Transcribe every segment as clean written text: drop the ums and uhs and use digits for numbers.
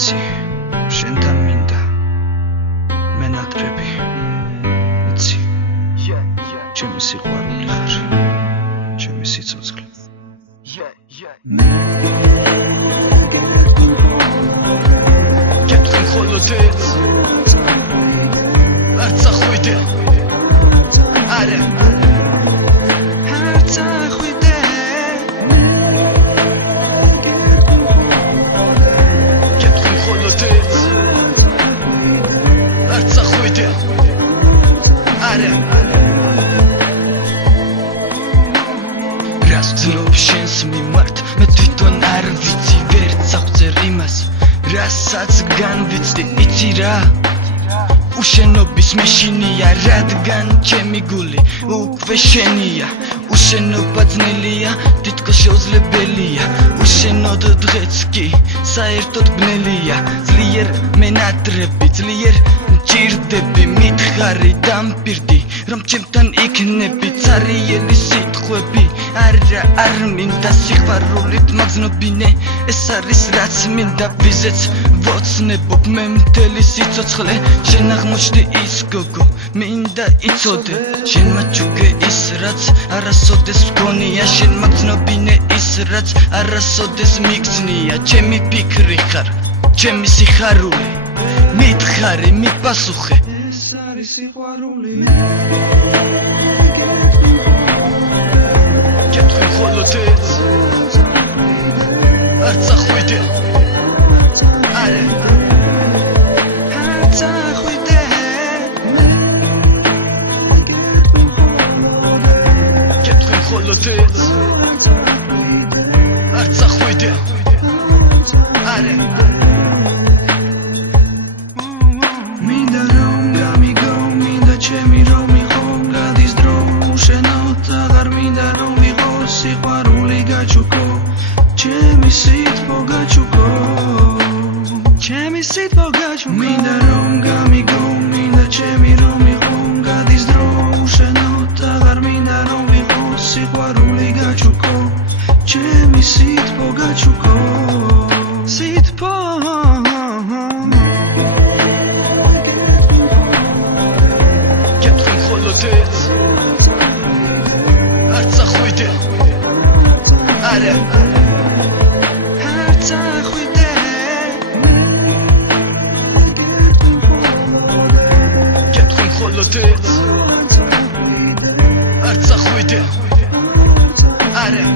იცი შენთან მინდა მენატრები იცი ჩემი სიყვარული ხარ ჩემი სიცოცხლე გეტყვი მხოლოდ ეს არც ახვიდე არა არც ახვიდე გეტყვი მხოლოდ ეს არც ახვიდე არა რას ვცნობ შენს მიმართ მე თვითონ არ ვიცი ვერც აღწერ იმას რასაც განვიცდი იცი რა უშენობის მეშინია რადგან ჩემი გული უკვე შენია უშენობა ძნელია თითქოს შეუძლებელია უშენოდ დღეც კი საერთოდ ბნელია ძლიერ მენატრები ძლიერ მჭირდები მითხარი დამპირდი რომ ჩემთან იქნები ცარიელი სიტყვები არა არ მინდა სიყვარულით მაგზნობინე ეს არის რაც მინდა ვიზეც ვოცნებობ მე მთელი სიცოცხლე შენ აღმოჩნდი ის გოგო მინდა იცოდე შენ მაჩუგე ის რაც არასოდეს მგონია შენ მაგზნობინე ის რაც არასოდეს მიგზნია ჩემი ფიქრი ხარ ჩემი სიხარული მითხარი მიპასუხე ეს არის სიყვარული გეტყვი მხოლოდ ეს არც ახვიდე არა არც ახვიდე გეტყვი მხოლოდ ეს არც ახვიდე არა მინდა რომ გამიგო მინდა ჩემი რომ იყო გადის დრო უშენოდ აღარ მინდა რომ ვიყო სიყვარული გაჩუქო ჩემი სიტყვა გაჩუქო ჩემი სიტყვა გაჩუქო მინდა რომ გამიგო მინდა ჩემი რომ იყო გადის დრო უშენოდ აღარ მინდა რომ ვიყო სიყვარული გაჩუქო ჩემი სიტყვა გაჩუქო სიტყვა გეტყვი მხოლოდ ეს არც ახვიდე არა არც ახვიდე გეტყვი მხოლოდ ეს არც ახვიდე არა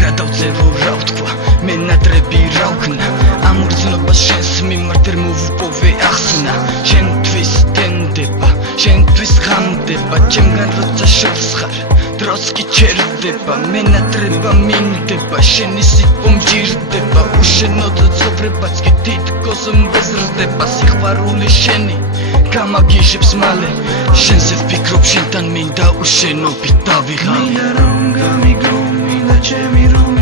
რა დავწერო რა ვთქვა მენატრები რა ვქნა ამორცნობას შენს მიმართ ვერ მოვუპოვე ახსნა შენთვის დენდება შენთვის ხამდება ჩემგან როცა შორს ხარ დროს კი ჩერდება მენატრება მინდება შენი სიტყვა მჭირდება უშენოდ ცხოვრებაც კი თითქოს მბეზრდება სიყვარული შენი გამაგიჟებს მალე შენზე ვფიქრობ შენთან მინდა უშენობით დავიღალე მინდა რომ გამიგო მინდა ჩემი რომ